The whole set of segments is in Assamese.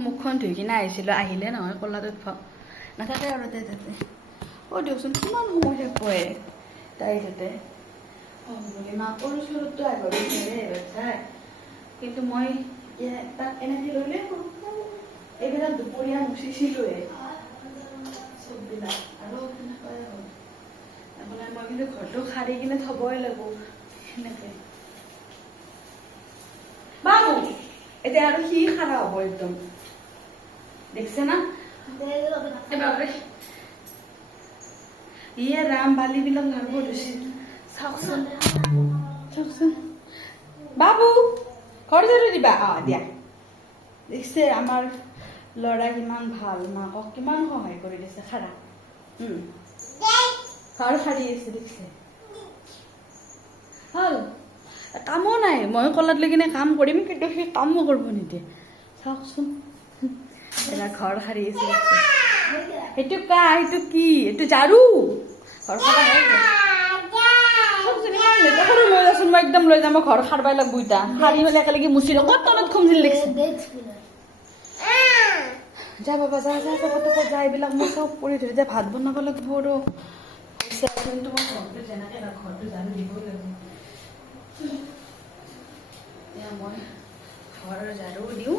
মুখখন ধুই কিনে আহিছিলোঁ আহিলে নহয় কলাটোত নাথাকে আৰু তাতে দিয়কচোন কিমান সময় থাকোৱে তাই তাতে মাকৰ ওচৰততো আগৰ চাই কিন্তু মই তাত এনেকৈ ল'লে এইবিলাক দুপৰীয়া মুচিছিলোঁৱে চববিলাক আৰু সেনেকুৱাই হ'ল তাৰমানে মই কিন্তু ঘৰটো সাৰি কিনে থ'বই লাগিব সেনেকৈ বাবু এতিয়া আৰু সি সাৰা হ'ব একদম দেখছে না ইয়ে ৰাম বালিবিলাক লাৰিব ধৰিছে চাওকচোন চাওকচোন বাবু ঘৰ ঝাৰু দিবা দিয়া দেখছে আমাৰ ল'ৰা কিমান ভাল মাকক কিমান সহায় কৰি দিছে খাৰা ঘৰ সাৰি আছে দেখছে হ'ল কামো নাই মই কলাত লৈ কিনে কাম কৰিম কিন্তু সি কামো কৰিব নিদিয়ে চাওকচোন এৰা ঘৰ সাৰি আছে সেইটো সেইটো কি এইটো ঝাৰু ঘৰ সাৰা সৰু লৈ যাচোন মই একদম লৈ যাম মই ঘৰ সাৰবাই লাগব ইটা সাৰি মেলি একেলগে মুচি লওঁ ক'ত তলত খুমজিল দেখছে যা বাবা যা যা যা ক'ত যা এইবিলাক মই চব কৰি ধৰি যা ভাত বনাব লাগিব আৰু কিন্তু মই ঘৰটো যেনেকৈ ঘৰটো ঝাৰু দিবই লাগিব এতিয়া মই ঘৰৰ ঝাৰু দিওঁ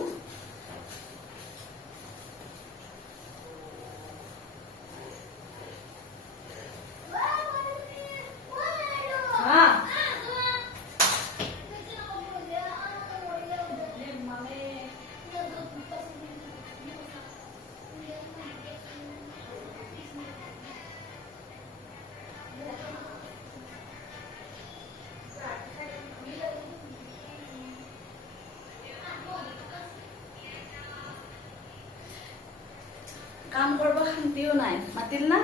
কাম কৰিব শান্তিও নাই মাতিল না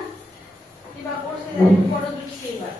কিবা কৰিছে ওপৰত উঠিছে এইবাৰ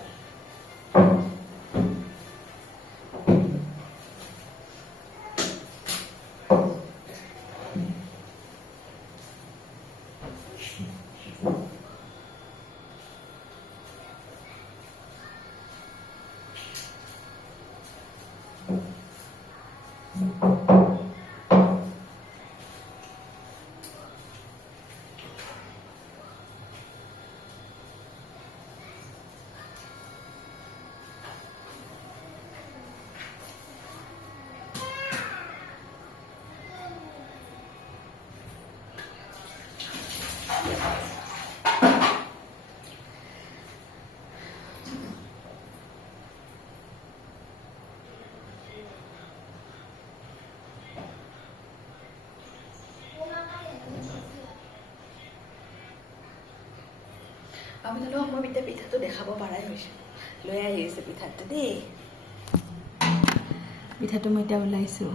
আপোনালোকক মই এতিয়া পিঠাটো দেখাব পৰাই হৈছোঁ লৈ আহি আছে পিঠাটো দেই পিঠাটো মই এতিয়া ওলাইছোঁ